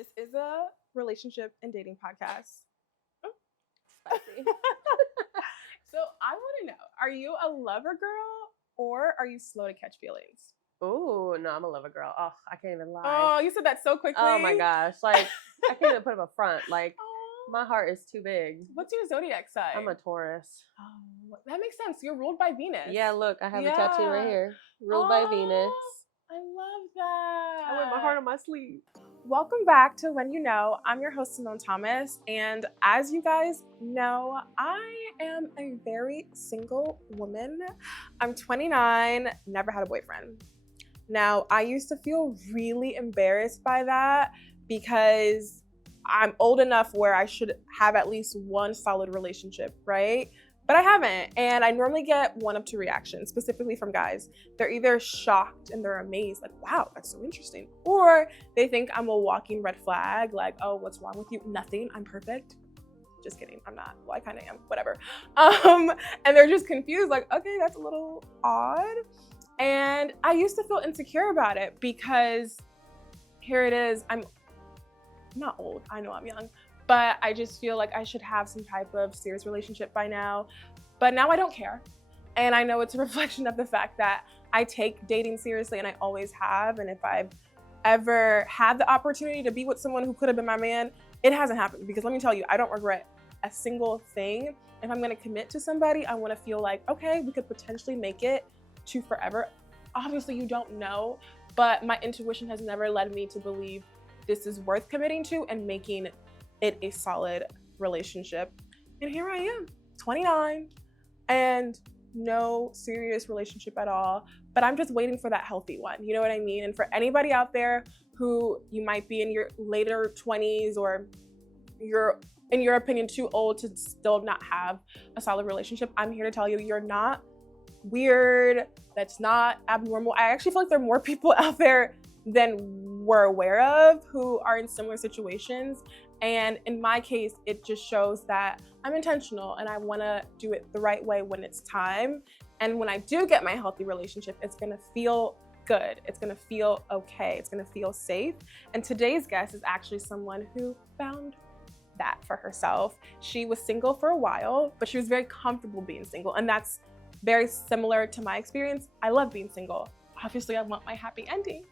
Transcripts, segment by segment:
This is a relationship and dating podcast. Oh, Spicy. So I want to know, are you a lover girl or are you slow to catch feelings? Ooh, no, I'm a lover girl. Oh, I can't even lie. Oh, you said that so quickly. Oh my gosh. Like, I can't even put up a front. Like, Aw. my heart is too big. What's your zodiac sign? I'm a Taurus. Oh, that makes sense. You're ruled by Venus. Yeah, look, I have a tattoo right here. Ruled by Venus. I love that. I wear my heart on my sleeve. Welcome back to When You Know. I'm your host, Simone Thomas, and as you guys know, I am a very single woman. I'm 29, never had a boyfriend. Now, I used to feel really embarrassed by that because I'm old enough where I should have at least one solid relationship, right? But I haven't, and I normally get one of two reactions, specifically from guys. They're either shocked and they're amazed, like, wow, that's so interesting. Or they think I'm a walking red flag, like, oh, what's wrong with you? Nothing, I'm perfect. Just kidding, I'm not. Well, I kind of am, whatever. And they're just confused, like, okay, that's a little odd. And I used to feel insecure about it because here it is, I'm not old, I know I'm young, but I just feel like I should have some type of serious relationship by now. But now I don't care. And I know it's a reflection of the fact that I take dating seriously and I always have. And if I've ever had the opportunity to be with someone who could have been my man, it hasn't happened. Because let me tell you, I don't regret a single thing. If I'm gonna commit to somebody, I wanna feel like, okay, we could potentially make it to forever. Obviously you don't know, but my intuition has never led me to believe this is worth committing to and making it a solid relationship. And here I am, 29, and no serious relationship at all, but I'm just waiting for that healthy one, you know what I mean? And for anybody out there who you might be in your later 20s or you're, in your opinion, too old to still not have a solid relationship, I'm here to tell you, you're not weird, that's not abnormal. I actually feel like there are more people out there than we're aware of who are in similar situations. And in my case, it just shows that I'm intentional and I wanna do it the right way when it's time. And when I do get my healthy relationship, it's gonna feel good. It's gonna feel okay. It's gonna feel safe. And today's guest is actually someone who found that for herself. She was single for a while, but she was very comfortable being single. And that's very similar to my experience. I love being single. Obviously, I want my happy ending,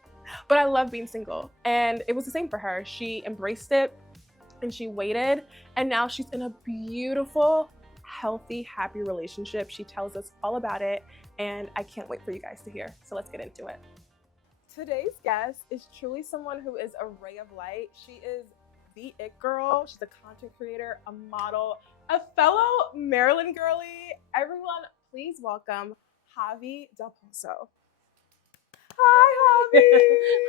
but I love being single. And it was the same for her. She embraced it and she waited. And now she's in a beautiful, healthy, happy relationship. She tells us all about it. And I can't wait for you guys to hear. So let's get into it. Today's guest is truly someone who is a ray of light. She is the it girl. She's a content creator, a model, a fellow Maryland girly. Everyone, please welcome Javi Del Pozo. Hi, Javi.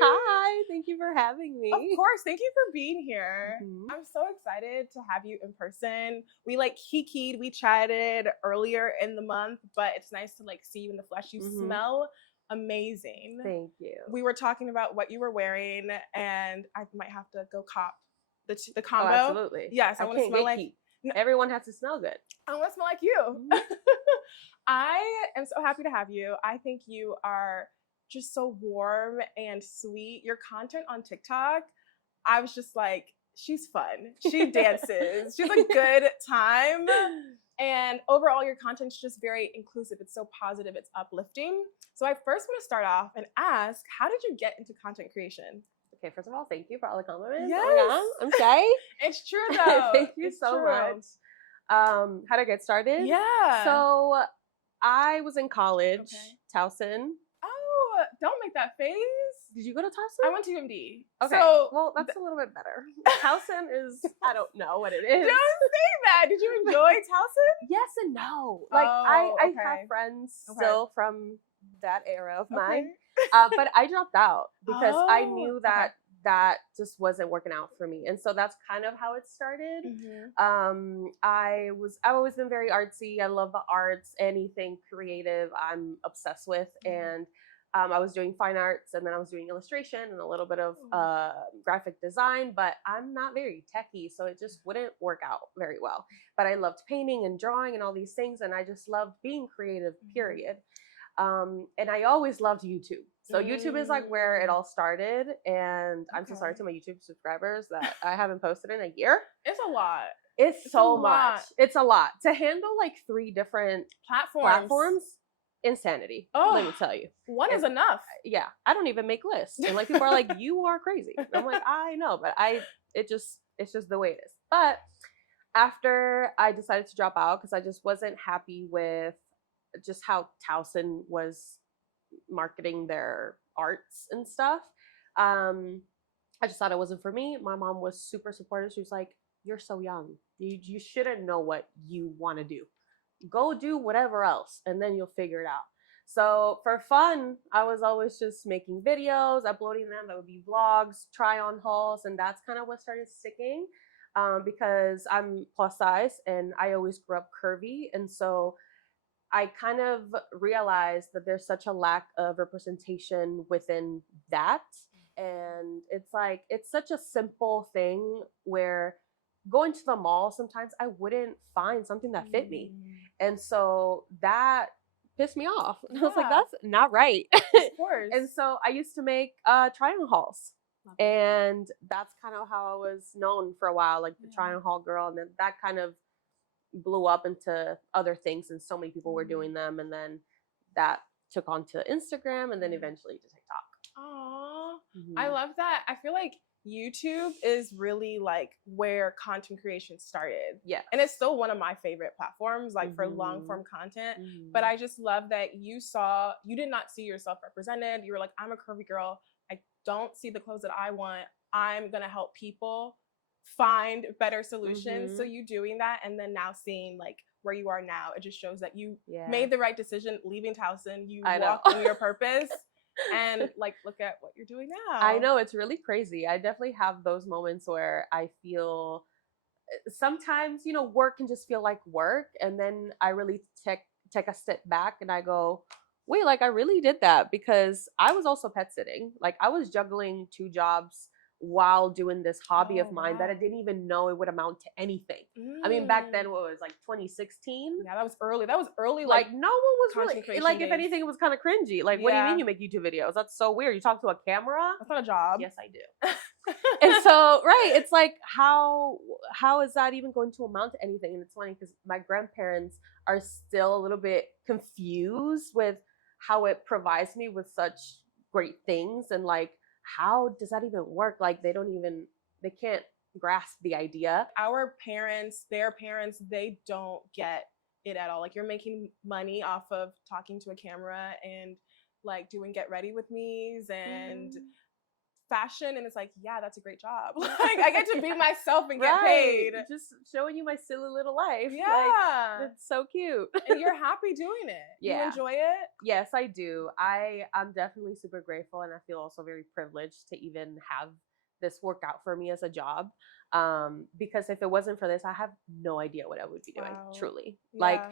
Hi, thank you for having me. Of course, thank you for being here. Mhm. I'm so excited to have you in person. We kikied, we chatted earlier in the month, but it's nice to see you in the flesh. You smell amazing. Thank you. We were talking about what you were wearing, and I might have to go cop the combo. Oh, absolutely. Yes, I want to smell like. Everyone has to smell good. I want to smell like you. I am so happy to have you. I think you are just so warm and sweet. Your content on TikTok, I was just like, she's fun. She dances. She's a good time. And overall, your content's just very inclusive. It's so positive. It's uplifting. So I first want to start off and ask, how did you get into content creation? Okay, first of all, thank you for all the compliments. Yes. Oh my God, I'm shy. It's true though. Thank you so much. How to get started? Yeah. So I was in college, Towson. Oh, don't make that face. Did you go to Towson? I went to UMD. Okay, so well, that's a little bit better. Towson is, I don't know what it is. Don't say that. Did you enjoy Towson? Yes and no. I have friends still from that era of mine, but I dropped out because I knew that that just wasn't working out for me. And so that's kind of how it started. I've always been very artsy. I love the arts, anything creative I'm obsessed with. And I was doing fine arts, and then I was doing illustration and a little bit of graphic design, but I'm not very techie, so it just wouldn't work out very well. But I loved painting and drawing and all these things, and I just loved being creative, period. And I always loved YouTube. So YouTube is like where it all started, and I'm so sorry to my YouTube subscribers that I haven't posted in a year. It's a lot. It's so much. It's a lot to handle, like 3 different platforms. Insanity. Let me tell you, one is enough. Yeah, I don't even make lists, and like people are like, "You are crazy." I'm like, I know, but it's just the way it is. But after I decided to drop out because I just wasn't happy with just how Towson was marketing their arts and stuff. I just thought it wasn't for me. My mom was super supportive. She was like, "You're so young. You shouldn't know what you want to do. Go do whatever else, and then you'll figure it out." So for fun, I was always just making videos, uploading them. That would be vlogs, try on hauls, and that's kind of what started sticking. Because I'm plus size and I always grew up curvy, and so I kind of realized that there's such a lack of representation within that. And it's like, it's such a simple thing where going to the mall, sometimes I wouldn't find something that fit me. And so that pissed me off. And I was like, that's not right. Of course. And so I used to make try-on hauls. And that's kind of how I was known for a while, like the try-on haul girl. And then that kind of blew up into other things, and so many people were doing them. And then that took on to Instagram, and then eventually to TikTok. Aww. I love that. I feel like YouTube is really like where content creation started. Yeah. And it's still one of my favorite platforms, like for long form content. But I just love that you did not see yourself represented. You were like, I'm a curvy girl. I don't see the clothes that I want. I'm going to help people find better solutions. So you doing that, and then now seeing like where you are now, it just shows that you made the right decision leaving Towson. You walked in your purpose. And like, look at what you're doing now. I know, it's really crazy. I definitely have those moments where I feel sometimes, work can just feel like work. And then I really take a step back and I go, wait, like I really did that, because I was also pet sitting. Like I was juggling 2 jobs while doing this hobby of mine that I didn't even know it would amount to anything. I mean, back then, what was like 2016? Yeah, that was early. Like no one was really, like, if anything, it was kind of cringy. Like, what do you mean you make YouTube videos? That's so weird. You talk to a camera? That's not a job. Yes, I do. And so, right, it's like, how is that even going to amount to anything? And it's funny because my grandparents are still a little bit confused with how it provides me with such great things, and like, how does that even work? Like they can't grasp the idea. Our parents, their parents, they don't get it at all. Like you're making money off of talking to a camera and like doing get ready with me's and fashion, and it's like, yeah, that's a great job. Like I get to be myself and get paid. Just showing you my silly little life. Yeah. Like, it's so cute. And you're happy doing it. Yeah. You enjoy it? Yes, I do. I'm definitely super grateful, and I feel also very privileged to even have this work out for me as a job. Because if it wasn't for this, I have no idea what I would be doing, truly. Yeah. Like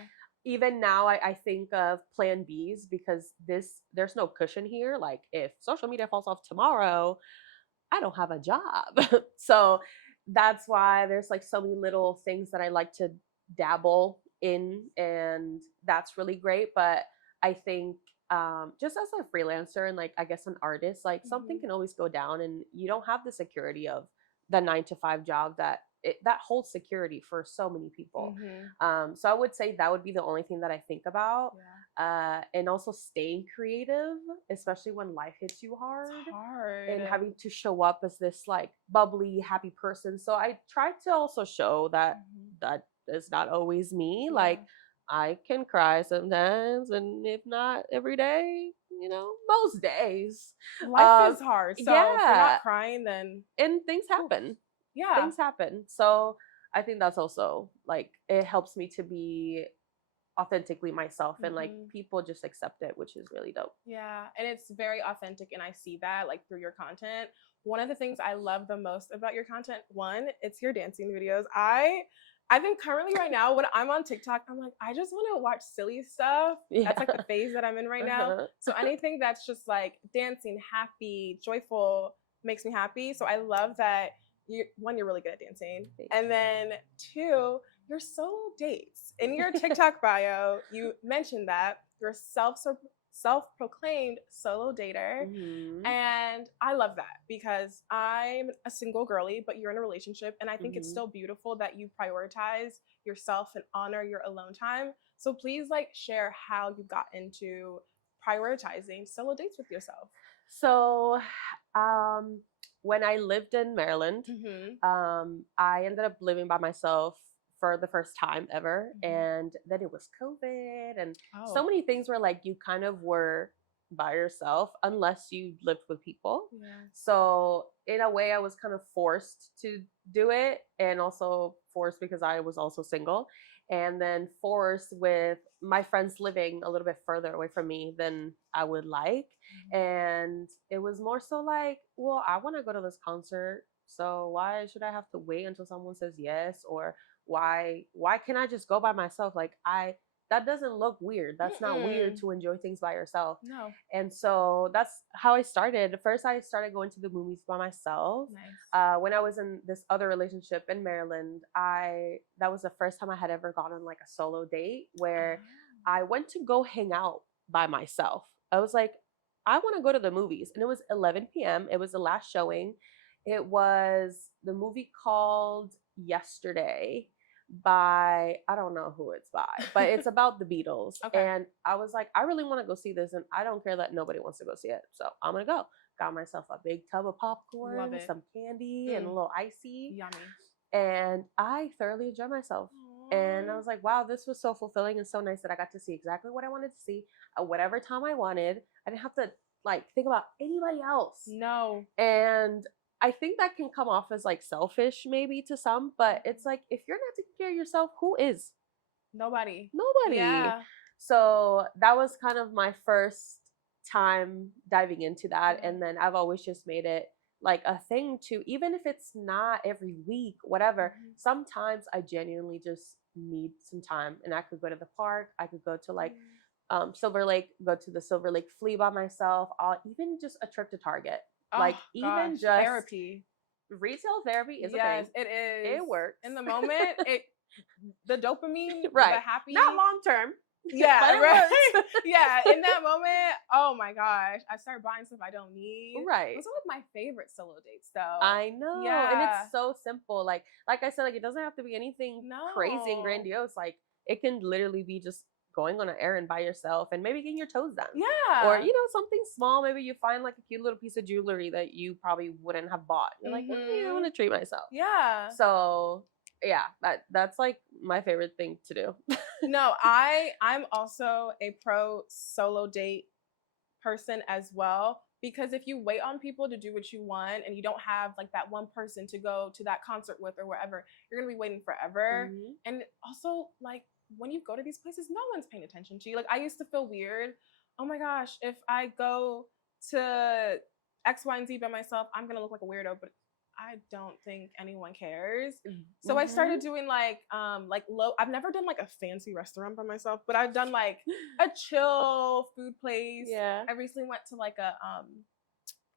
even now I think of plan Bs, because there's no cushion here. Like if social media falls off tomorrow, I don't have a job. So that's why there's like so many little things that I like to dabble in, and that's really great. But I think just as a freelancer and like, I guess an artist, like something can always go down, and you don't have the security of the 9-to-5 job that holds security for so many people. So I would say that would be the only thing that I think about. And also staying creative, especially when life hits you hard. It's hard. And having to show up as this like bubbly, happy person. So I try to also show that that is not always me. Like I can cry sometimes, and if not every day, most days. Life is hard. So if you're not crying, then and things happen. Yeah. Things happen. So I think that's also like, it helps me to be authentically myself, and like people just accept it, which is really dope. Yeah. And it's very authentic, and I see that like through your content. One of the things I love the most about your content, one, it's your dancing videos. I think currently right now when I'm on TikTok, I'm like, I just want to watch silly stuff. That's like the phase that I'm in right now. So anything that's just like dancing, happy, joyful makes me happy. So I love that you're really good at dancing. And then 2, your solo dates. In your TikTok bio, you mentioned that you're self-proclaimed solo dater. And I love that because I'm a single girly, but you're in a relationship. And I think it's still beautiful that you prioritize yourself and honor your alone time. So please like share how you got into prioritizing solo dates with yourself. So, when I lived in Maryland, I ended up living by myself for the first time ever. And then it was COVID and so many things were like, you kind of were by yourself unless you lived with people. So in a way I was kind of forced to do it, and also forced because I was also single, and then forced with my friends living a little bit further away from me than I would like. And it was more so like, well, I want to go to this concert, so why should I have to wait until someone says yes? Or why can't I just go by myself? Like, that doesn't look weird. That's not weird to enjoy things by yourself. No. And so that's how I started. First, I started going to the movies by myself. Nice. When I was in this other relationship in Maryland, that was the first time I had ever gone on like a solo date where I went to go hang out by myself. I was like, I want to go to the movies. And it was 11 p.m. It was the last showing. It was the movie called Yesterday by, I don't know who it's by, but it's about the Beatles. And I was like, I really want to go see this, and I don't care that nobody wants to go see it, so I'm gonna go. Got myself a big tub of popcorn, some candy, and a little icy. Yummy. And I thoroughly enjoyed myself. And I was like, wow, this was so fulfilling and so nice that I got to see exactly what I wanted to see at whatever time I wanted. I didn't have to like think about anybody else. No. And I think that can come off as like selfish maybe to some, but it's like, if you're not taking care of yourself, who is? Nobody. Yeah. So that was kind of my first time diving into that. And then I've always just made it like a thing to, even if it's not every week, whatever, sometimes I genuinely just need some time, and I could go to the park. I could go to like Silver Lake, go to the Silver Lake Flea by myself. Even just a trip to Target. Even just therapy. Retail therapy is a thing. Yes, it is. It works. In the moment, the dopamine, right. the happy. Not long term. Yeah, but it works. Yeah, in that moment, oh my gosh, I started buying stuff I don't need. Right. Those are like my favorite solo dates, though. I know. Yeah. And it's so simple. Like I said, like it doesn't have to be anything crazy and grandiose. Like it can literally be just going on an errand by yourself and maybe getting your toes done. Yeah. Or, something small. Maybe you find like a cute little piece of jewelry that you probably wouldn't have bought. You're like, I want to treat myself. Yeah. So yeah, that's like my favorite thing to do. No, I'm also a pro solo date person as well, because if you wait on people to do what you want and you don't have like that one person to go to that concert with or wherever, you're gonna be waiting forever. And also, like, when you go to these places, no one's paying attention to you. Like, I used to feel weird. Oh my gosh, if I go to X, Y, and Z by myself, I'm gonna look like a weirdo, but I don't think anyone cares. So I started doing like low. I've never done like a fancy restaurant by myself, but I've done like a chill food place. Yeah. I recently went to like a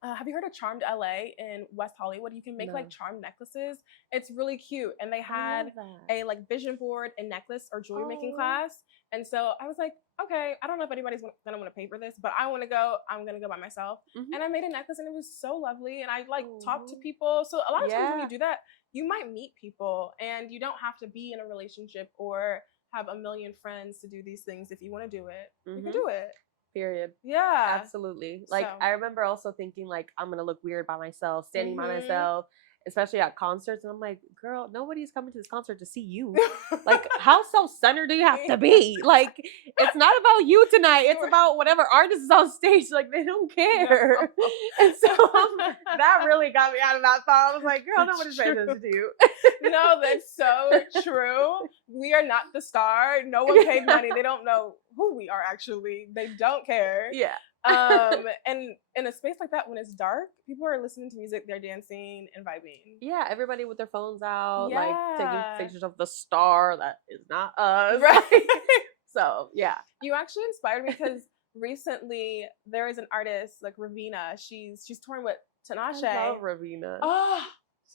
have you heard of Charmed LA in West Hollywood? You can make like charmed necklaces. It's really cute. And they had a like vision board and necklace or jewelry making class. And so I was like, okay, I don't know if anybody's gonna want to pay for this, but I want to go. I'm gonna go by myself. And I made a necklace, and it was so lovely. And I like talked to people. So a lot of times when you do that, you might meet people, and you don't have to be in a relationship or have a million friends to do these things. If you want to do it, you can do it. Period. Yeah. Absolutely. Like, I remember also thinking, like, I'm going to look weird by myself, standing by myself, especially at concerts. And I'm like, girl, nobody's coming to this concert to see you. Like, how self-centered do you have to be? Like, it's not about you tonight. It's about whatever artist is on stage. Like, they don't care. No. And so that really got me out of that thought. I was like, girl, nobody's paying attention to you. No, that's so true. We are not the star. No one paid money. They don't know who we are, actually. They don't care. Yeah. And in a space like that, when it's dark, people are listening to music, they're dancing and vibing. Yeah, everybody with their phones out, like taking pictures of the star that is not us. Right. So, yeah. You actually inspired me because recently there is an artist, like Ravina. She's touring with Tinashe. I love Ravina. Oh,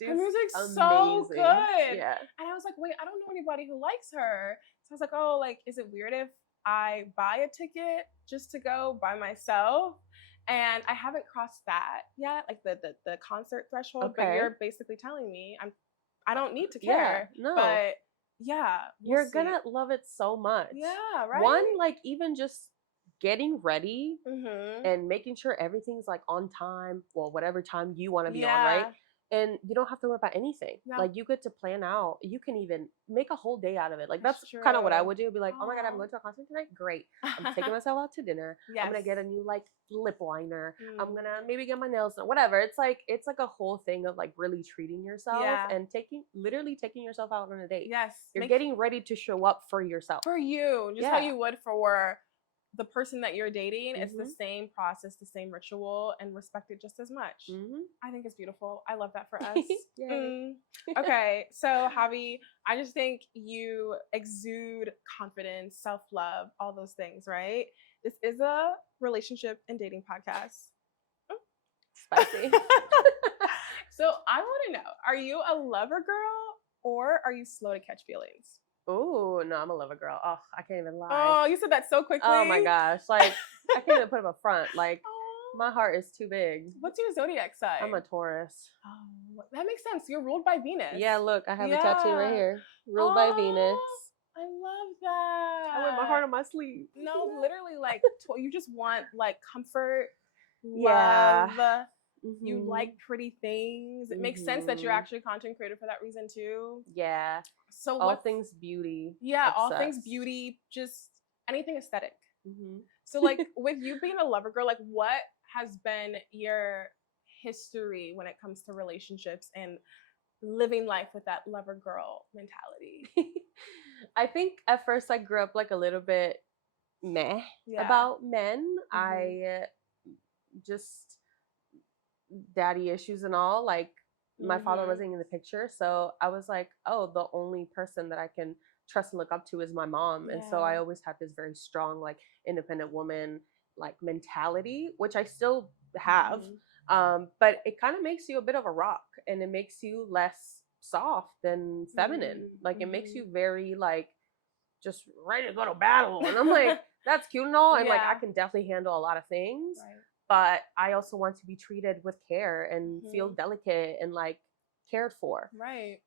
her music's so good. Yeah. And I was like, wait, I don't know anybody who likes her. So I was like, oh, like, is it weird if I buy a ticket just to go by myself. And I haven't crossed that yet, like the concert threshold. Okay. But you're basically telling me I don't need to care. Yeah, no. But yeah, you're gonna love it so much. Yeah, right. One, like even just getting ready and making sure everything's like on time, well, whatever time you want to be on, right? And you don't have to worry about anything. No. Like you get to plan out. You can even make a whole day out of it. Like that's kind of what I would do. Be like, oh my God, I'm going to a concert tonight. Great. I'm taking myself out to dinner. Yes. I'm going to get a new like lip liner. I'm going to maybe get my nails done, whatever. It's like a whole thing of like really treating yourself and literally taking yourself out on a date. Yes. You're getting ready to show up for yourself. For you. Just how you would for the person that you're dating. It's the same process, the same ritual, and respect it just as much. I think it's beautiful. I love that for us. Okay, so Javi, I just think you exude confidence, self-love, all those things, right? This is a relationship and dating podcast. Spicy. So I want to know, are you a lover girl or are you slow to catch feelings? Oh, no, I'm a lover girl. Oh, I can't even lie. Oh, you said that so quickly. Oh my gosh. Like, I can't even put up a front. Like, my heart is too big. What's your zodiac sign? I'm a Taurus. Oh, that makes sense. You're ruled by Venus. Yeah, look, I have a tattoo right here. Ruled by Venus. I love that. I wear my heart on my sleeve. No, literally, like, you just want, like, comfort, love. You like pretty things. It makes sense that you're actually a content creator for that reason too. Yeah. So all things beauty. Yeah, obsessed. All things beauty, just anything aesthetic. So like with you being a lover girl, like what has been your history when it comes to relationships and living life with that lover girl mentality? I think at first I grew up like a little bit meh about men. I just daddy issues and all, like my father wasn't in the picture, so I was like, oh, the only person that I can trust and look up to is my mom. And so I always had this very strong like independent woman like mentality, which I still have, but it kind of makes you a bit of a rock, and it makes you less soft and feminine. Like it makes you very like just ready to go to battle, and I'm like, that's cute and all, and like I can definitely handle a lot of things, but I also want to be treated with care and feel delicate and like cared for. Right.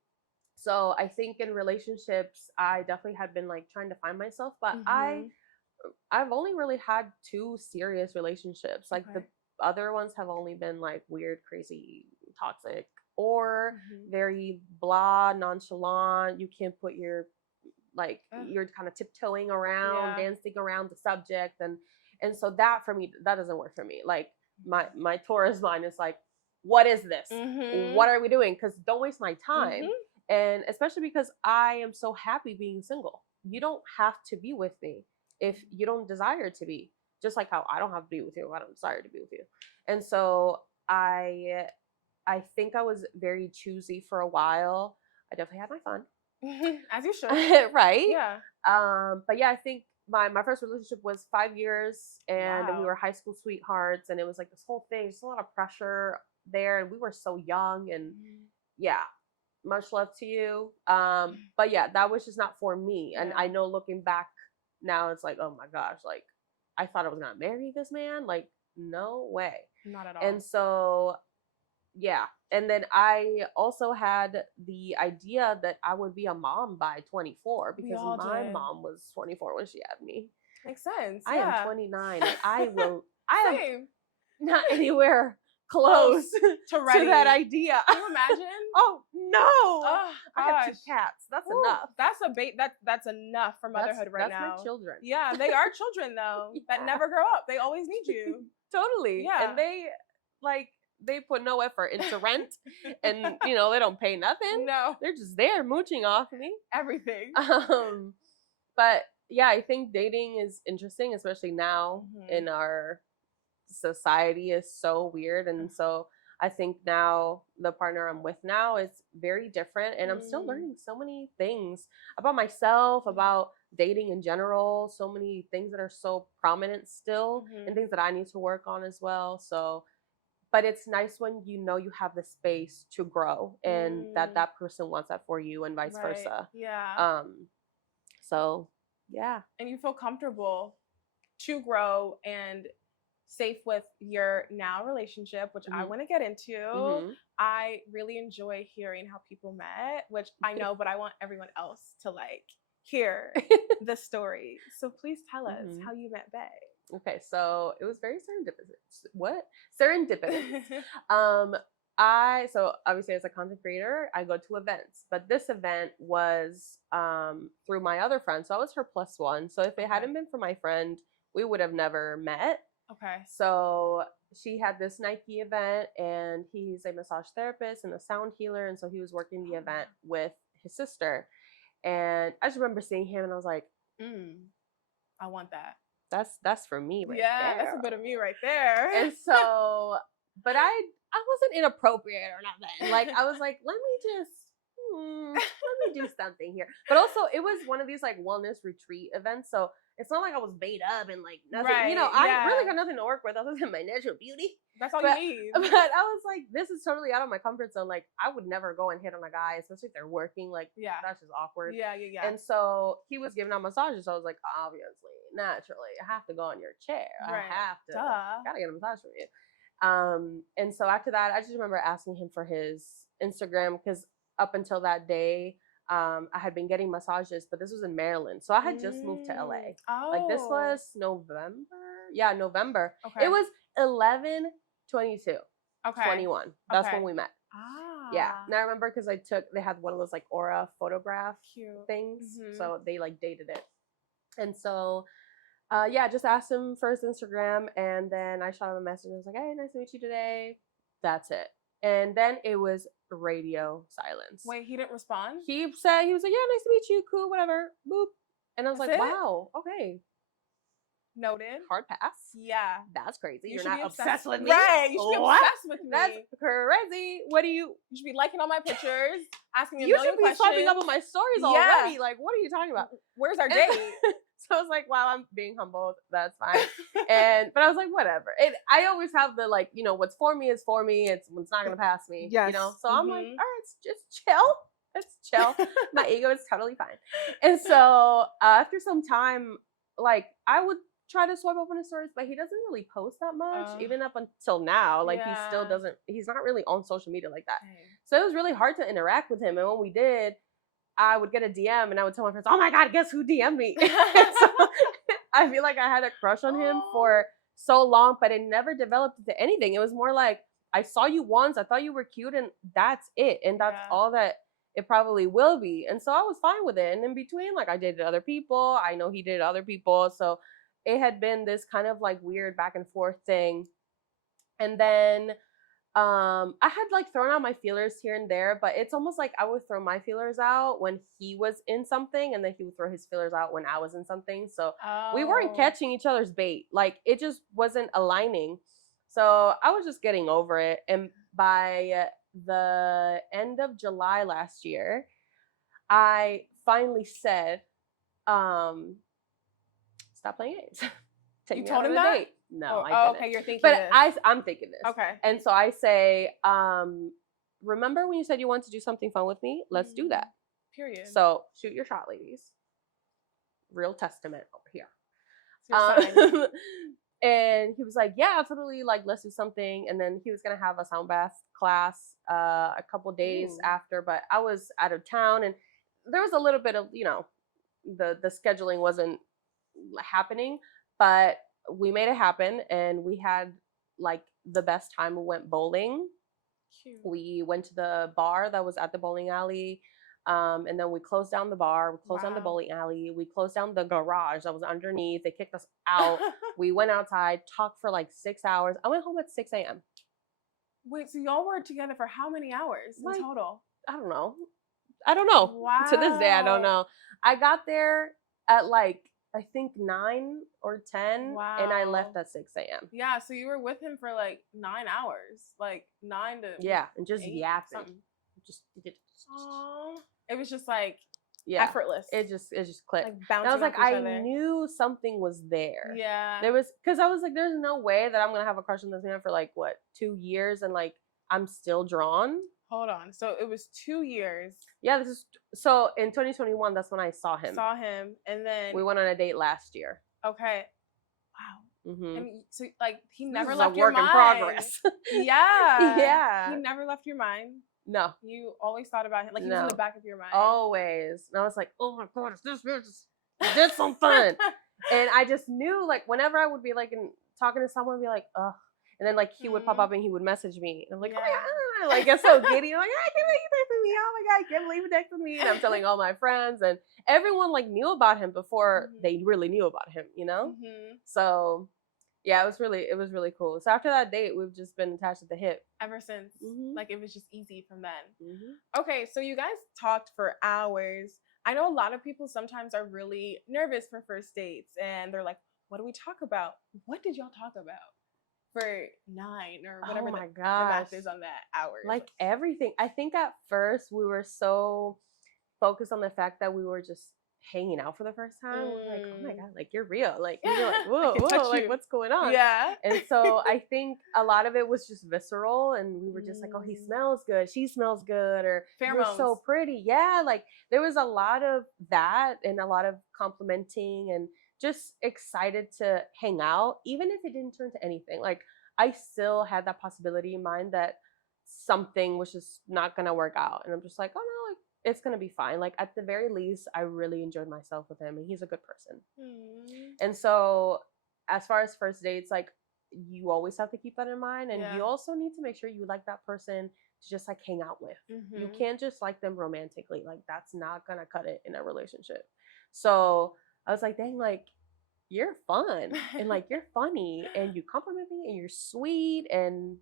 So I think in relationships, I definitely had been like trying to find myself, but I've only really had 2 serious relationships. Like the other ones have only been like weird, crazy, toxic, or very blah, nonchalant. You can't put your like you're kind of tiptoeing around, dancing around the subject, and so that for me, that doesn't work for me. Like my Taurus mind is like, what is this? What are we doing? Because don't waste my time. And especially because I am so happy being single. You don't have to be with me if you don't desire to be. Just like how I don't have to be with you, I don't desire to be with you. And so I think I was very choosy for a while. I definitely had my fun. As you should. Right? Yeah. But yeah, I think my first relationship was 5 years, and we were high school sweethearts, and it was like this whole thing, just a lot of pressure there, and we were so young, and much love to you. But yeah, that was just not for me. And I know looking back now, it's like, oh my gosh, like I thought I was gonna marry this man. Like, no way. Not at all. And so yeah. And then I also had the idea that I would be a mom by 24, because my mom was 24 when she had me. Makes sense. I am 29. I am not anywhere close to that idea. Can you imagine? Oh no! Oh, I have 2 cats. That's enough. That's enough for motherhood now. That's my children. Yeah, they are children though that never grow up. They always need you. Totally. Yeah, and they put no effort into rent, and they don't pay nothing. No, they're just there mooching off me. Everything. But yeah, I think dating is interesting, especially now in our society is so weird, and so I think now the partner I'm with now is very different, and I'm still learning so many things about myself, about dating in general, so many things that are so prominent still, and things that I need to work on as well. So, but it's nice when you have the space to grow, and that person wants that for you, and vice versa. Yeah. So Yeah. And you feel comfortable to grow and safe with your now relationship, which I want to get into. I really enjoy hearing how people met, which I know, but I want everyone else to like hear the story. So please tell us how you met Bae. Okay, so it was very serendipitous. What? Serendipitous. So obviously as a content creator, I go to events, but this event was through my other friend. So I was her plus one. So if it hadn't been for my friend, we would have never met. Okay. So she had this Nike event, and he's a massage therapist and a sound healer. And so he was working the event with his sister. And I just remember seeing him and I was like, I want that. That's for me right there. Yeah, that's a bit of me right there. And so, but I wasn't inappropriate or nothing. Like, I was like, let me do something here. But also, it was one of these like wellness retreat events. So it's not like I was made up and like nothing. Right, I really got nothing to work with other than my natural beauty. That's all you need. But I was like, this is totally out of my comfort zone. Like, I would never go and hit on a guy, especially if they're working. Like, that's just awkward. Yeah. And so he was giving out massages. So I was like, obviously, naturally, I have to go on your chair. Right. I have to. Duh. Gotta get a massage from you. And so after that, I just remember asking him for his Instagram, because up until that day, I had been getting massages, but this was in Maryland. So I had just moved to LA. Oh. Like, this was November. Yeah, November. Okay. It was 11/22. Okay. 21. That's when we met. Ah. Yeah. And I remember because they had one of those like aura photograph things. Mm-hmm. So they like dated it. And so, just asked him for his Instagram, and then I shot him a message. I was like, hey, nice to meet you today. That's it. And then it was radio silence. Wait, he didn't respond? He was like, yeah, nice to meet you. Cool, whatever. Boop. And I was That's like, it? wow, okay. Noted. Hard pass. Yeah. That's crazy. You're should not be obsessed with me. Right. You should be obsessed with me. That's crazy. What do you... You should be liking all my pictures, asking me a You million should be questions. swiping up on my stories already. Like, what are you talking about? Where's our date? So I was like, wow, I'm being humbled. That's fine. But I was like, whatever. I always have the like, what's for me is for me. It's not gonna pass me. Yes. So I'm like, all right, just chill. Let's chill. My ego is totally fine. And so after some time, like, I would try to swipe open his stories, but he doesn't really post that much, even up until now. Like, he still doesn't. He's not really on social media like that. So it was really hard to interact with him. And when we did, I would get a DM and I would tell my friends, oh my God, guess who DM'd me? So I feel like I had a crush on him for so long, but it never developed into anything. It was more like, I saw you once, I thought you were cute, and that's it. And that's all that it probably will be. And so I was fine with it. And in between, like, I dated other people. I know he dated other people. So it had been this kind of like weird back and forth thing. And then I had like thrown out my feelers here and there, but it's almost like I would throw my feelers out when he was in something, and then he would throw his feelers out when I was in something. So we weren't catching each other's bait. Like, it just wasn't aligning. So I was just getting over it. And by the end of July last year, I finally said, stop playing games. You told him that? Date. No, I didn't. Okay, you're thinking but this. I'm thinking this. Okay. And so I say, remember when you said you wanted to do something fun with me? Let's do that. Period. So shoot your shot, ladies. Real testament over here. And he was like, yeah, totally, like, let's do something. And then he was going to have a sound bath class a couple days after, but I was out of town, and there was a little bit of, the scheduling wasn't happening, but we made it happen, and we had like the best time. We went bowling. Cute. We went to the bar that was at the bowling alley, and then we closed down the bar, we closed down the bowling alley, we closed down the garage that was underneath. They kicked us out. We went outside, talked for like 6 hours. I went home at 6 a.m. Wait, so y'all were together for how many hours in total? I don't know. Wow. To this day, I don't know. I got there at like, I think 9 or 10, and I left at 6 a.m. Yeah, so you were with him for like 9 hours, like 9 to and just yapping. Something. Aww. It was just like effortless. It just clicked. Like bouncing and I was like, I knew something was there. Yeah. There was, because I was like, there's no way that I'm gonna have a crush on this man for like 2 years, and like I'm still drawn. Hold on. So it was 2 years. Yeah, so in 2021, that's when I saw him. And then we went on a date last year. Okay. Wow. Mm-hmm. And so, like, he never this left is a your work mind. in progress. Yeah. Yeah. He never left your mind. No. You always thought about him. Like, he was in the back of your mind. Always. And I was like, oh my God, this bitch did something. And I just knew, like, whenever I would be, like, talking to someone, I'd be like, ugh. And then, like, he would pop up and he would message me. And I'm like, oh my God. Like, get so giddy. I'm like, I can't believe you texted me. Oh my God, I can't believe you texted me. And I'm telling all my friends. And everyone, like, knew about him before they really knew about him, you know? So, yeah, it was really cool. So after that date, we've just been attached at the hip. Ever since. Like, it was just easy from then. Okay, so you guys talked for hours. I know a lot of people sometimes are really nervous for first dates. And they're like, what do we talk about? What did y'all talk about? For 9 or whatever the math is on that hours. Like everything. I think at first we were so focused on the fact that we were just hanging out for the first time. We were like, oh my God, like you're real. Like we were like, whoa, like what's going on? Yeah. And so I think a lot of it was just visceral, and we were just like, oh, he smells good, she smells good, or you're so pretty. Yeah, like there was a lot of that and a lot of complimenting and just excited to hang out, even if it didn't turn to anything. Like I still had that possibility in mind that something was just not gonna work out, and I'm just like, oh no, like it's gonna be fine. Like at the very least, I really enjoyed myself with him, and he's a good person. And so as far as first dates, like you always have to keep that in mind, and you also need to make sure you like that person to just like hang out with. You can't just like them romantically. Like that's not gonna cut it in a relationship. So I was like, dang, like you're fun and like you're funny and you compliment me and you're sweet, and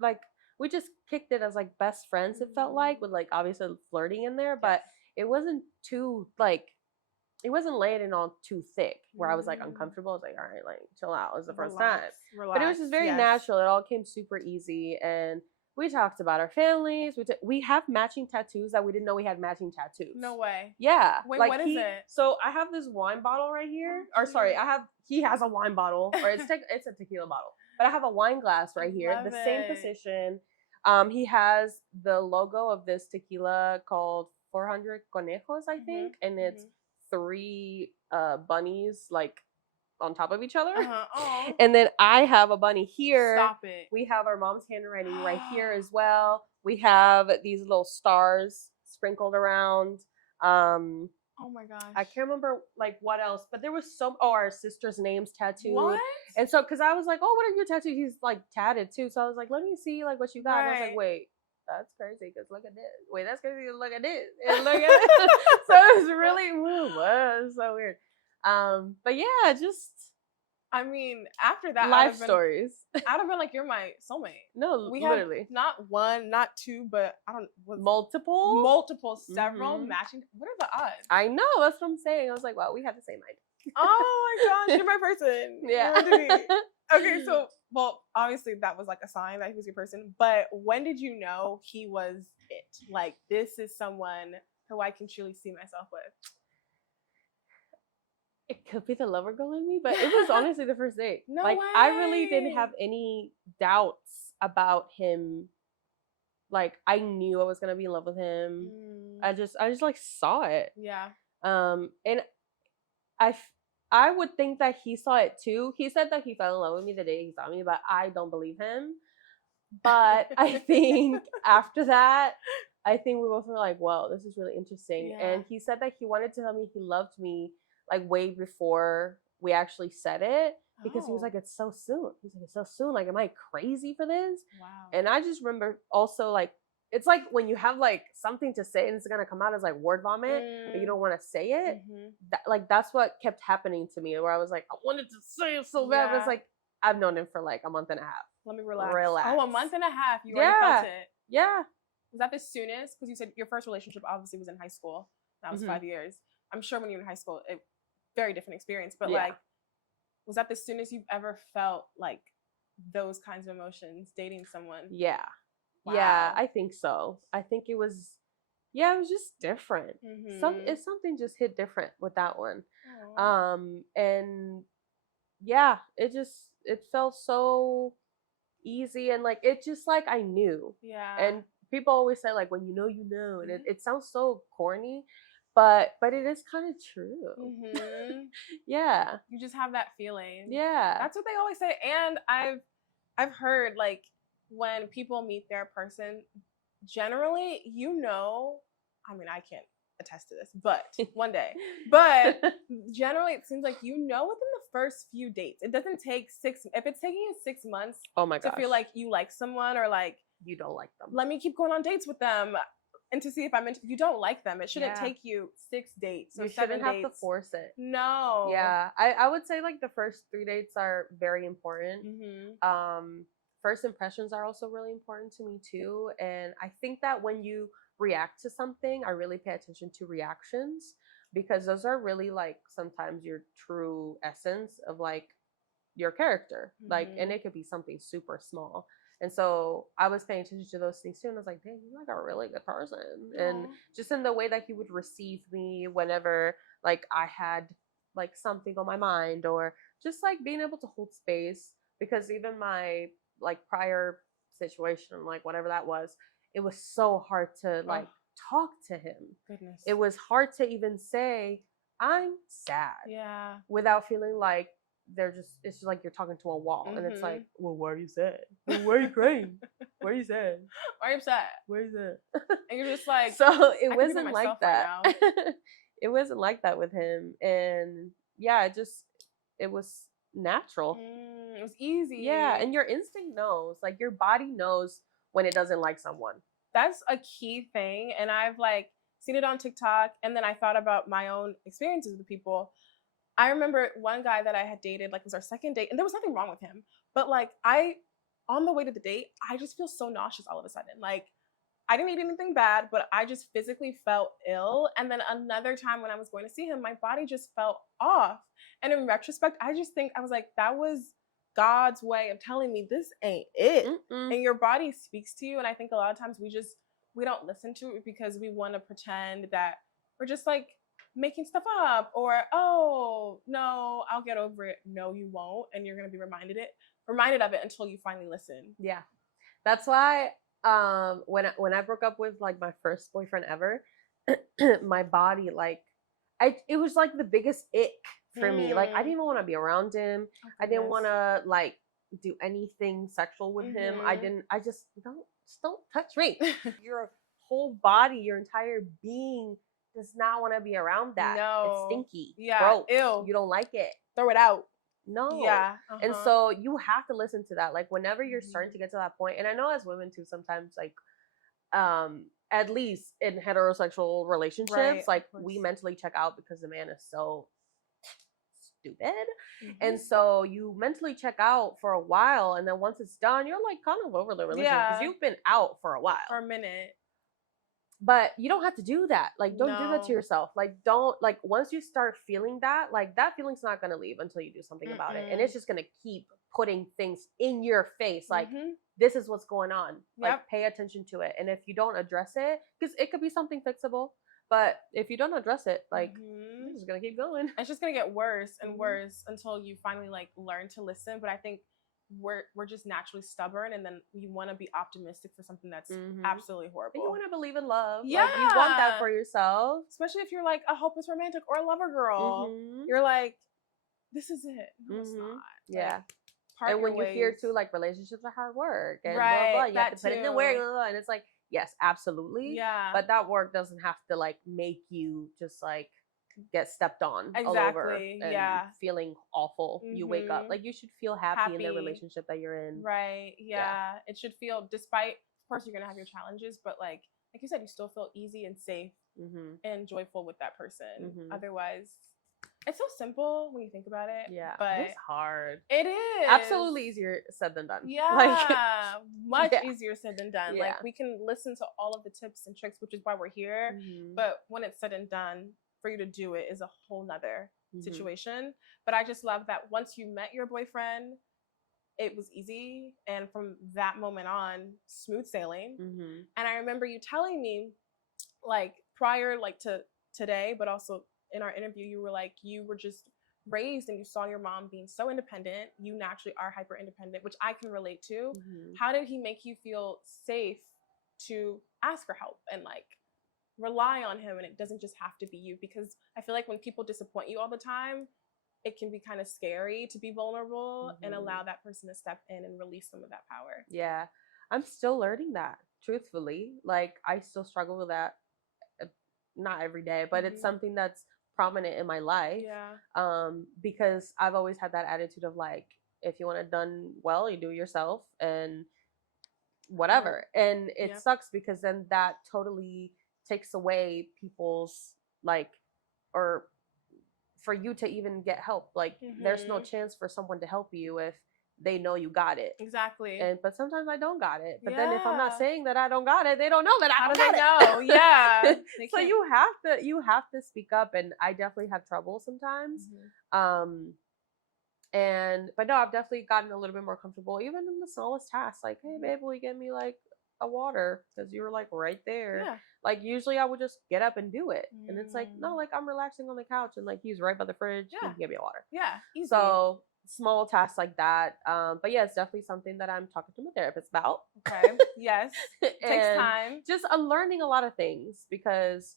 like we just kicked it as like best friends. It felt like, with like obviously flirting in there, but it wasn't too like, it wasn't laying it on too thick where I was like uncomfortable. I was like, all right, like chill out. It was the first time, but it was just very natural. It all came super easy, and we talked about our families. We have matching tattoos that we didn't know we had matching tattoos. No way. Yeah. Wait, like what is it? So I have this wine bottle right here. Or sorry, he has a wine bottle, or it's a tequila bottle. But I have a wine glass right here, the same position. He has the logo of this tequila called 400 Conejos, I think, and it's 3 bunnies like on top of each other. And then I have a bunny here. Stop it. We have our mom's handwriting right here as well. We have these little stars sprinkled around. Oh my gosh. I can't remember like what else, but there was our sister's names tattooed. What? And so, cause I was like, oh, what are your tattoos? He's like tatted too. So I was like, let me see like what you got. And I was like, wait, that's crazy. Cause look at this. Wait, that's crazy. Look at this. And look at it. So it was really, it was so weird. But yeah, just, I mean, after that, life stories. I'd have been like, you're my soulmate. No, we literally. Have not one, not two, but multiple, several matching. What are the odds? I know, that's what I'm saying. I was like, wow, we have the same idea. Oh my gosh, you're my person. Yeah. Okay, so, well, obviously that was like a sign that he was your person, but when did you know he was it? Like, this is someone who I can truly see myself with. It could be the lover girl in me, but it was honestly the first date. No like way. I really didn't have any doubts about him. Like I knew I was gonna be in love with him. I just like saw it. Yeah. And I would think that he saw it too. He said that he fell in love with me the day he saw me, but I don't believe him. But I think after that, I think we both were like, "Wow, this is really interesting." Yeah. And he said that he wanted to tell me he loved me like way before we actually said it, because he was like, it's so soon. He's like, it's so soon. Like, am I crazy for this? Wow. And I just remember also like, it's like when you have like something to say and it's gonna come out as like word vomit, but you don't want to say it. That's what kept happening to me, where I was like, I wanted to say it so bad, but it's like, I've known him for like a month and a half. Let me relax. Oh, a month and a half. You already felt it. Yeah. Was that the soonest? Because you said your first relationship obviously was in high school. That was 5 years. I'm sure when you were in high school, very different experience, but like, was that the soonest you've ever felt like those kinds of emotions dating someone? Yeah. Wow. Yeah, I think so. I think it was just different. Something just hit different with that one. And yeah, it felt so easy, and like it just like I knew. Yeah. And people always say like, when you know, and it sounds so corny, but it is kind of true. Yeah. You just have that feeling. Yeah. That's what they always say. And I've heard like when people meet their person, generally, I mean, I can't attest to this, but one day, but generally it seems like within the first few dates. It doesn't take if it's taking you 6 months to feel like you like someone or like you don't like them, let me keep going on dates with them and to see if you don't like them. It shouldn't take you 6 dates or you 7 shouldn't dates. have to force it. No. Yeah, I would say like the first 3 dates are very important. First impressions are also really important to me too, and I think that when you react to something, I really pay attention to reactions, because those are really like sometimes your true essence of like your character. Like, and it could be something super small. And so I was paying attention to those things too, and I was like, dang, you're like a really good person. And just in the way that he would receive me whenever like I had like something on my mind, or just like being able to hold space, because even my like prior situation, like whatever that was, it was so hard to like talk to him. Goodness. It was hard to even say I'm sad. Yeah. Without feeling like it's just like you're talking to a wall. And it's like, well, why are you sad? Well, why are you crying? Why are you sad? Why are you upset? Why is that? And you're just like, so it wasn't like that. Right it wasn't like that with him. And yeah, it was natural. It was easy. Yeah, and your instinct knows, like your body knows when it doesn't like someone. That's a key thing, and I've like seen it on TikTok, and then I thought about my own experiences with people. I remember one guy that I had dated, like it was our second date, and there was nothing wrong with him, but like on the way to the date, I just feel so nauseous all of a sudden. Like I didn't eat anything bad, but I just physically felt ill. And then another time when I was going to see him, my body just felt off. And in retrospect, I just think I was like, that was God's way of telling me this ain't it. And your body speaks to you. And I think a lot of times we don't listen to it because we want to pretend that we're just like making stuff up, or, oh, no, I'll get over it. No, you won't. And you're going to be reminded of it until you finally listen. Yeah. That's why when I broke up with like my first boyfriend ever, my body, like it was like the biggest ick for me. Like I didn't even want to be around him. I didn't want to like do anything sexual with him. I just don't touch me. Your whole body, your entire being does not want to be around that. No. It's stinky. Yeah. Gross. Ew. You don't like it. Throw it out. No. Yeah. And so you have to listen to that. Like whenever you're starting to get to that point, and I know as women too, sometimes like at least in heterosexual relationships, like we mentally check out because the man is so stupid. And so you mentally check out for a while, and then once it's done, you're like kind of over the relationship because you've been out for a while. For a minute. But you don't have to do that. Like, don't do that to yourself. Like, don't, like, once you start feeling that, like, that feeling's not going to leave until you do something about it. And it's just going to keep putting things in your face. Like, this is what's going on. Like, pay attention to it. And if you don't address it, because it could be something fixable, but if you don't address it, like, it's just going to keep going. It's just going to get worse and worse until you finally, like, learn to listen. But I think we're just naturally stubborn, and then you want to be optimistic for something that's absolutely horrible. And you want to believe in love. Yeah. Like, you want that for yourself. Especially if you're like a hopeless romantic or a lover girl. You're like, this is it. No, it's not. Yeah. Like, and when you hear too, like, relationships are hard work and blah, blah, you have to put it in the work, blah, blah, and it's like, yes, absolutely. Yeah. But that work doesn't have to like make you just like get stepped on all over and feeling awful. You wake up like you should feel happy in the relationship that you're in. Right. Yeah. It should feel, despite, of course, you're gonna have your challenges, but like you said, you still feel easy and safe and joyful with that person. Otherwise, it's so simple when you think about it. Yeah, but it's hard. It is absolutely easier said than done. Yeah, like, much easier said than done. Yeah. Like we can listen to all of the tips and tricks, which is why we're here. But when it's said and done, for you to do it is a whole nother situation. But I just love that once you met your boyfriend, it was easy, and from that moment on, smooth sailing. And I remember you telling me, like prior, like to today, but also in our interview, you were like, you were just raised and you saw your mom being so independent. You naturally are hyper independent, which I can relate to. How did he make you feel safe to ask for help and like rely on him, and it doesn't just have to be you, because I feel like when people disappoint you all the time, it can be kind of scary to be vulnerable and allow that person to step in and release some of that power. Yeah. I'm still learning that, truthfully. Like, I still struggle with that, not every day, but it's something that's prominent in my life. Yeah. Because I've always had that attitude of like, if you want it done well, you do it yourself and whatever. And it sucks because then that totally takes away people's like, or for you to even get help. Like there's no chance for someone to help you if they know you got it. Exactly. But sometimes I don't got it. But then if I'm not saying that I don't got it, they don't know that I don't got it. How do they know? Yeah. So you have to speak up, and I definitely have trouble sometimes. But no, I've definitely gotten a little bit more comfortable, even in the smallest tasks. Like, hey babe, will you get me like a water? Because you were like right there. Yeah. Like usually I would just get up and do it. And it's like, no, like I'm relaxing on the couch and like he's right by the fridge. Yeah. He can get me a water. Yeah. Easy. So small tasks like that. But yeah, it's definitely something that I'm talking to my therapist about. Okay. Yes. Takes time. Just unlearning a lot of things, because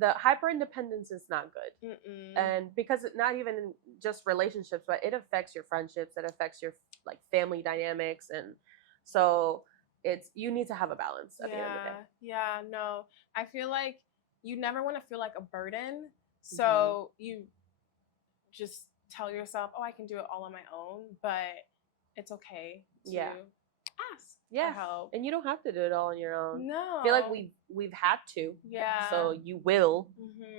the hyper independence is not good. And because it's not even just relationships, but it affects your friendships, it affects your like family dynamics. And so you need to have a balance at the end of the day. Yeah, no. I feel like you never want to feel like a burden. So you just tell yourself, oh, I can do it all on my own, but it's okay to ask for help. And you don't have to do it all on your own. No. I feel like we've had to. Yeah. So you will,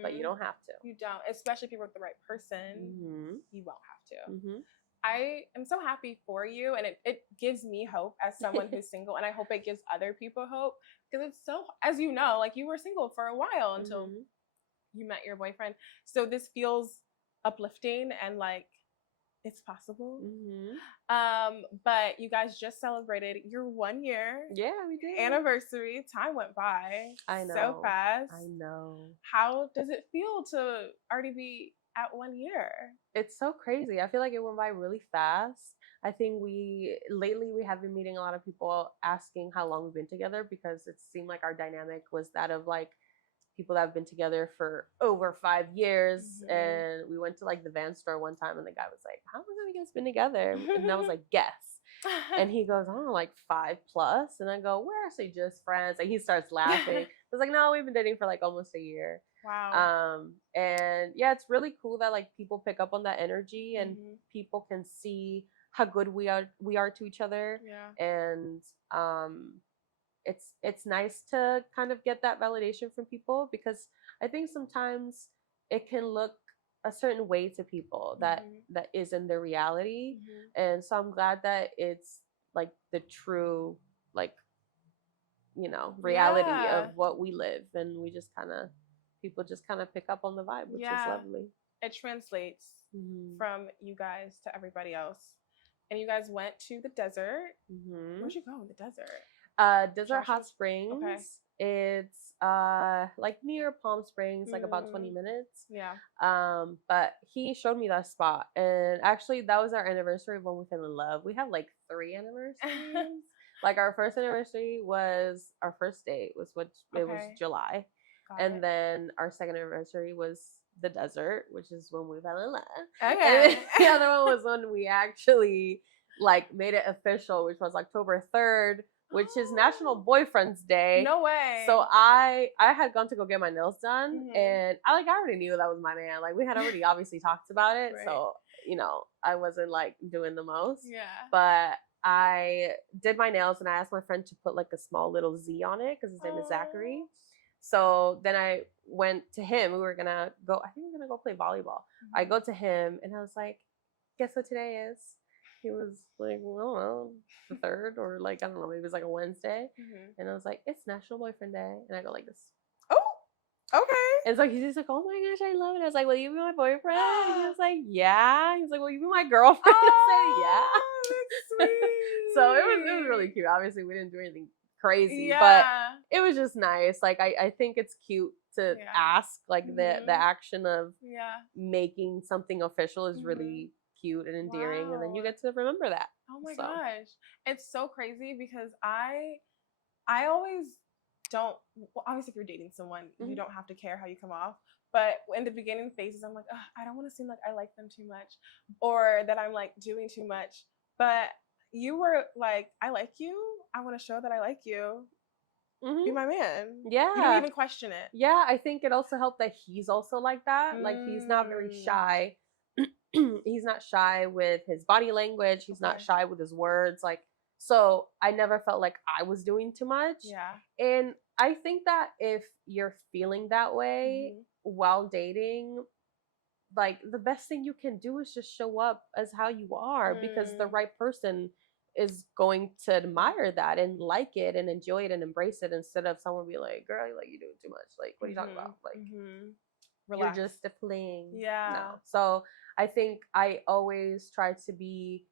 but you don't have to. You don't. Especially if you're with the right person, you won't have to. I am so happy for you, and it gives me hope as someone who's single, and I hope it gives other people hope, because it's so, as you know, like you were single for a while until you met your boyfriend. So this feels uplifting and like it's possible. But you guys just celebrated your 1 year we did anniversary. Time went by so fast. I know. How does it feel to already be at 1 year? It's so crazy. I feel like it went by really fast. I think lately we have been meeting a lot of people asking how long we've been together, because it seemed like our dynamic was that of like people that have been together for over 5 years. And we went to like the Van store one time, and the guy was like, how long have you guys been together? And I was like, guess. And he goes, oh, like 5+. And I go, we're actually just friends. And he starts laughing. I was like, no, we've been dating for like almost a year. Wow. And yeah, it's really cool that like people pick up on that energy, and people can see how good we are to each other. And it's nice to kind of get that validation from people, because I think sometimes it can look a certain way to people that isn't their reality. And so I'm glad that it's like the true like reality of what we live, and we just kind of people just kind of pick up on the vibe, which is lovely. It translates from you guys to everybody else. And you guys went to the desert. Where'd you go in the desert? Desert Hot Springs. Okay. It's like near Palm Springs, like about 20 minutes. But he showed me that spot, and actually that was our anniversary when we fell in love. We have like 3 anniversaries. Like our first anniversary was our first date was it was July. And then our second anniversary was the desert, which is when we fell in love. Okay. And the other one was when we actually like made it official, which was October 3rd, which is National Boyfriend's Day. No way. So I had gone to go get my nails done, and I already knew that was my man. Like we had already obviously talked about it. Right. So, I wasn't like doing the most. Yeah. But I did my nails, and I asked my friend to put like a small little Z on it because his name is Zachary. So then I went to him. We were gonna go. I think we were gonna go play volleyball. I go to him, and I was like, "Guess what today is?" He was like, well, I don't know, the 3rd, or like, I don't know, maybe it was like a Wednesday. And I was like, it's National Boyfriend Day. And I go like this. Oh, okay. And so he's like, oh my gosh, I love it. I was like, will you be my boyfriend? And he was like, yeah. He's like, will you be my girlfriend? I said, yeah. That's sweet. So it was really cute. Obviously, we didn't do anything crazy, but it was just nice. Like, I think it's cute to ask, like the action of making something official is really cute and endearing. And then you get to remember that. Oh my gosh, it's so crazy because I always obviously if you're dating someone, you don't have to care how you come off. But in the beginning phases, I'm like, I don't want to seem like I like them too much or that I'm like doing too much. But you were like, I like you. I want to show that I like you. Be my man. Yeah. You don't even question it. Yeah, I think it also helped that he's also like that. Like, he's not very shy. He's not shy with his body language. He's not shy with his words. Like, so I never felt like I was doing too much. Yeah. And I think that if you're feeling that way while dating, like, the best thing you can do is just show up as how you are, because the right person is going to admire that and like it and enjoy it and embrace it, instead of someone be like, girl, like, you doing too much. Like, what are you talking about? Like, Relax. you're just a fling. Yeah. No. So I think I always try to be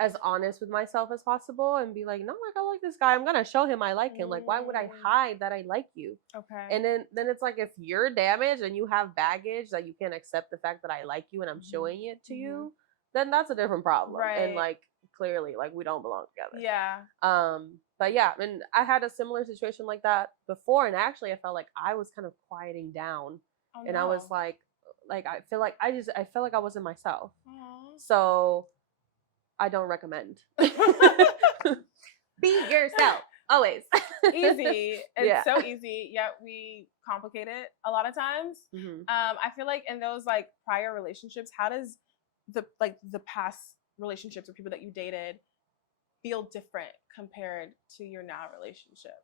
as honest with myself as possible and be like, no, like, I like this guy. I'm gonna show him I like him. Like, why would I hide that I like you? Okay. And then it's like, if you're damaged and you have baggage that you can't accept the fact that I like you and I'm showing it to you, then that's a different problem. Right. And like, clearly, like, we don't belong together. Yeah. But yeah, and I had a similar situation like that before, and actually I felt like I was kind of quieting down. And I was like I feel like I felt like I wasn't myself. Aww. So I don't recommend. Be yourself always. Easy. It's so easy, yet we complicate it a lot of times. I feel like in those like prior relationships, how does the past relationships or people that you dated feel different compared to your now relationship?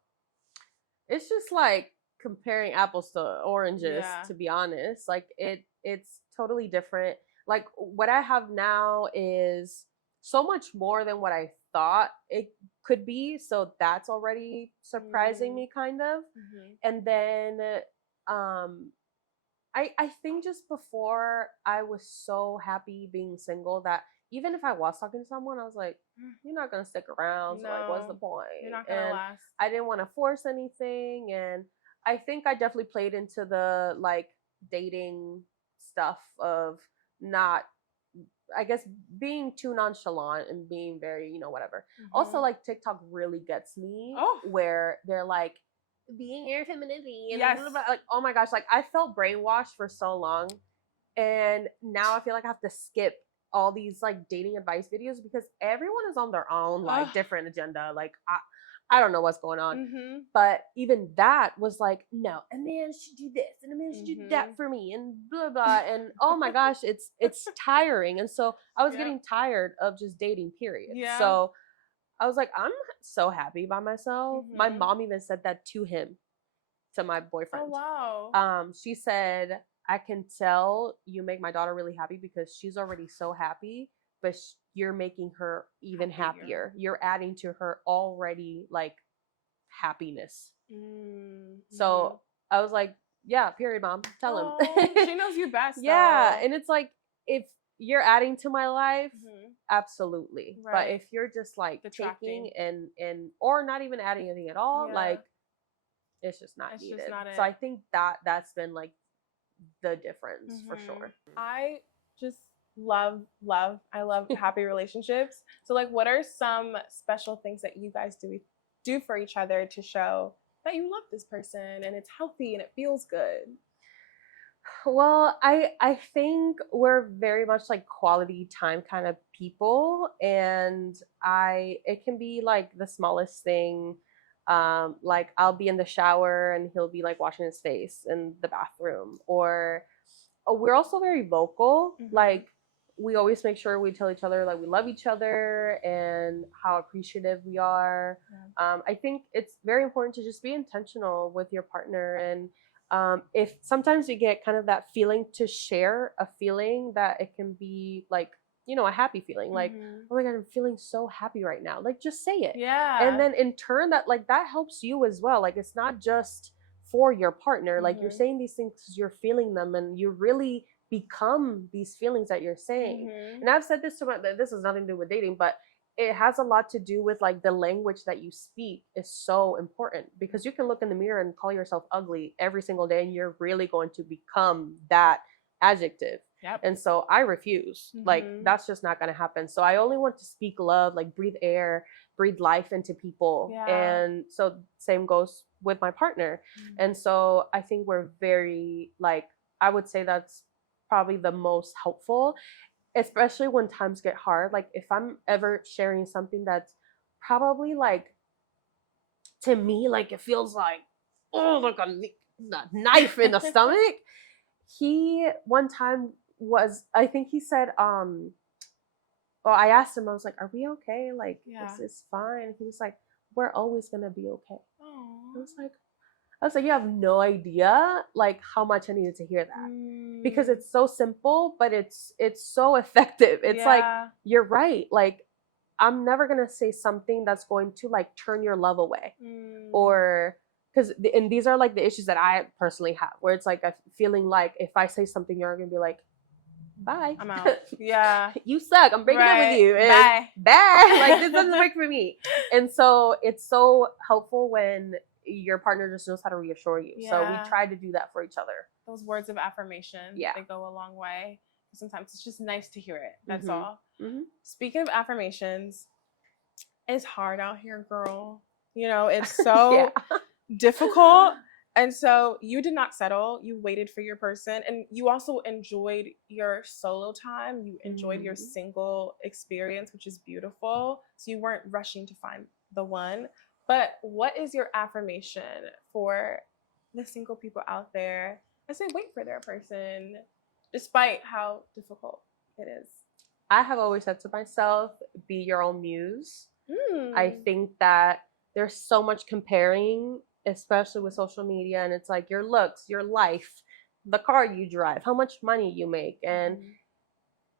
It's just like comparing apples to oranges, to be honest. Like, it's totally different. Like, what I have now is so much more than what I thought it could be, so that's already surprising me, kind of. And then I think just before, I was so happy being single that even if I was talking to someone, I was like, you're not gonna stick around, so like, what's the point? You're not gonna last. I didn't want to force anything, and I think I definitely played into the like dating stuff of not, I guess, being too nonchalant and being very, whatever. Also, like, TikTok really gets me, where they're like, being your femininity, and like, oh my gosh, like, I felt brainwashed for so long, and now I feel like I have to skip all these like dating advice videos because everyone is on their own like different agenda. Like, I don't know what's going on. But even that was like, no, a man should do this and a man should do that for me and blah blah. And oh my gosh, it's tiring. And so I was getting tired of just dating, period. So I was like, I'm so happy by myself. My mom even said that to him, to my boyfriend. Oh wow. She said, I can tell you make my daughter really happy because she's already so happy, but you're making her even happier. You're adding to her already like happiness. So I was like, yeah, period, mom. Tell him. She knows you best. Yeah. And it's like, if you're adding to my life, absolutely. Right. But if you're just like taking and or not even adding anything at all, like, it's just not needed. Just not it. So I think that's been like the difference for sure. I just love happy relationships. So like, what are some special things that you guys do for each other to show that you love this person and it's healthy and it feels good? Well, I think we're very much like quality time kind of people, and it can be like the smallest thing. Like, I'll be in the shower and he'll be like washing his face in the bathroom. Or we're also very vocal. Like, we always make sure we tell each other like we love each other and how appreciative we are. I think it's very important to just be intentional with your partner. And if sometimes you get kind of that feeling to share a feeling, that it can be like, a happy feeling, like, oh my God, I'm feeling so happy right now. Like, just say it. Yeah. And then in turn, that helps you as well. Like, it's not just for your partner. Like, you're saying these things because you're feeling them, and you really become these feelings that you're saying. And I've said this this has nothing to do with dating, but it has a lot to do with like the language that you speak is so important, because you can look in the mirror and call yourself ugly every single day, and you're really going to become that adjective. Yep. And so I refuse. Like, that's just not going to happen. So I only want to speak love, like breathe air, breathe life into people. Yeah. And so same goes with my partner. And so I think we're very like, I would say that's probably the most helpful, especially when times get hard. Like if I'm ever sharing something that's probably like, to me, like it feels like, oh, like a knife in the stomach. He one time was, I think he said, well, I asked him, I was like, are we okay? Like, is this fine? He was like, we're always gonna be okay. Aww. I was like, you have no idea like how much I needed to hear that. Because it's so simple, but it's so effective. It's like, you're right. Like, I'm never gonna say something that's going to like turn your love away. Or because, and these are like the issues that I personally have, where it's like a feeling like if I say something, you're gonna be like, bye, I'm out. Yeah. You suck. I'm breaking up with you. And bye. Like, this doesn't work for me. And so it's so helpful when your partner just knows how to reassure you. So we try to do that for each other. Those words of affirmation, they go a long way. Sometimes it's just nice to hear it. That's all. Speaking of affirmations, it's hard out here, girl. You know, it's so difficult. And so you did not settle. You waited for your person. And you also enjoyed your solo time. You enjoyed your single experience, which is beautiful. So you weren't rushing to find the one. But what is your affirmation for the single people out there? I say wait for their person, despite how difficult it is. I have always said to myself, be your own muse. I think that there's so much comparing, especially with social media, and it's like your looks, your life, the car you drive, how much money you make. And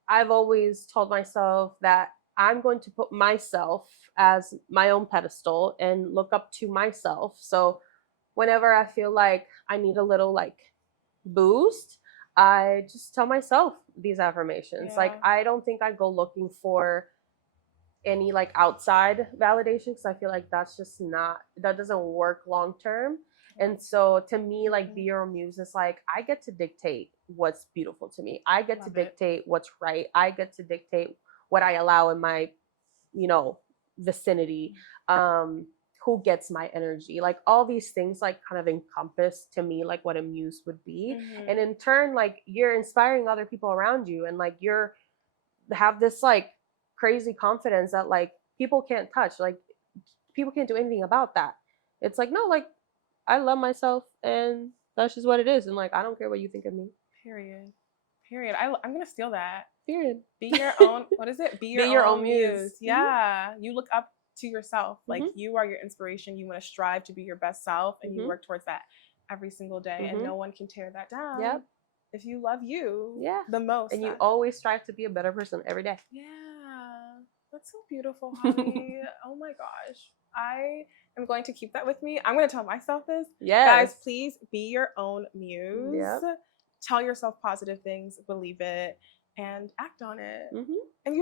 I've always told myself that I'm going to put myself as my own pedestal and look up to myself. So whenever I feel like I need a little like boost, I just tell myself these affirmations. Like, I don't think I go looking for any like outside validation, because I feel like that's just not, that doesn't work long term. And so to me, like, be your own muse is like, I get to dictate what's beautiful to me. I get to dictate what's right. I get to dictate what I allow in my, you know, vicinity. Who gets my energy, like all these things like kind of encompass to me like what a muse would be. And in turn, like, you're inspiring other people around you, and like you're have this like crazy confidence that like people can't touch, like people can't do anything about that. It's like, no, like I love myself and that's just what it is, and like I don't care what you think of me. Period. I'm gonna steal that. Period. Be your own, what is it? Be your own muse. Yeah. You look up to yourself. Like, you are your inspiration. You want to strive to be your best self, and you work towards that every single day. And no one can tear that down. If you love you the most. And you always strive to be a better person every day. Yeah. That's so beautiful, Javi. Oh my gosh. I am going to keep that with me. I'm going to tell myself this. Guys, please be your own muse. Tell yourself positive things, believe it, and act on it. And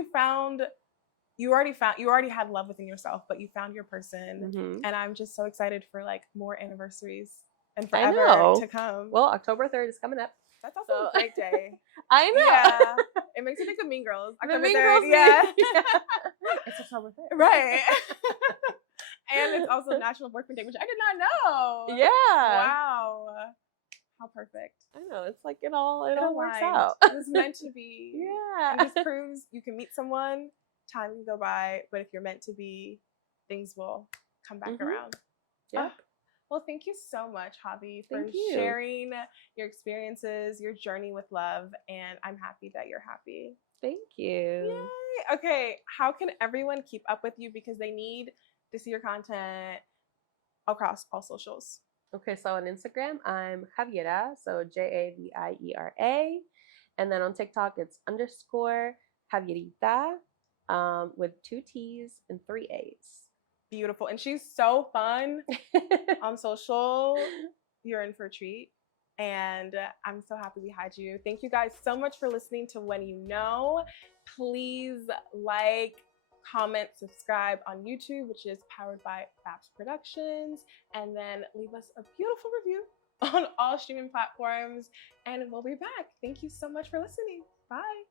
you already had love within yourself, but you found your person. And I'm just so excited for like more anniversaries and forever to come. Well, October 3rd is coming up. That's also a great day. I know. Yeah. It makes me think of Mean Girls. October 3rd. Yeah. It's October 3rd. Right. And it's also National Boyfriend Day, which I did not know. Yeah. Wow. How perfect. I know. It's like it all works out. It was meant to be. Yeah. And this proves you can meet someone, time can go by, but if you're meant to be, things will come back around. Yeah. Well, thank you so much, Javi, for sharing your experiences, your journey with love, and I'm happy that you're happy. Thank you. Yay. Okay, how can everyone keep up with you, because they need to see your content across all socials? Okay, so on Instagram, I'm Javiera, so Javiera. And then on TikTok, it's _Javierita with 2 T's and 3 A's. Beautiful. And she's so fun on social. You're in for a treat. And I'm so happy we had you. Thank you guys so much for listening to When You Know. Please like, comment, subscribe on YouTube, which is powered by Babs Productions. And then leave us a beautiful review on all streaming platforms. And we'll be back. Thank you so much for listening. Bye.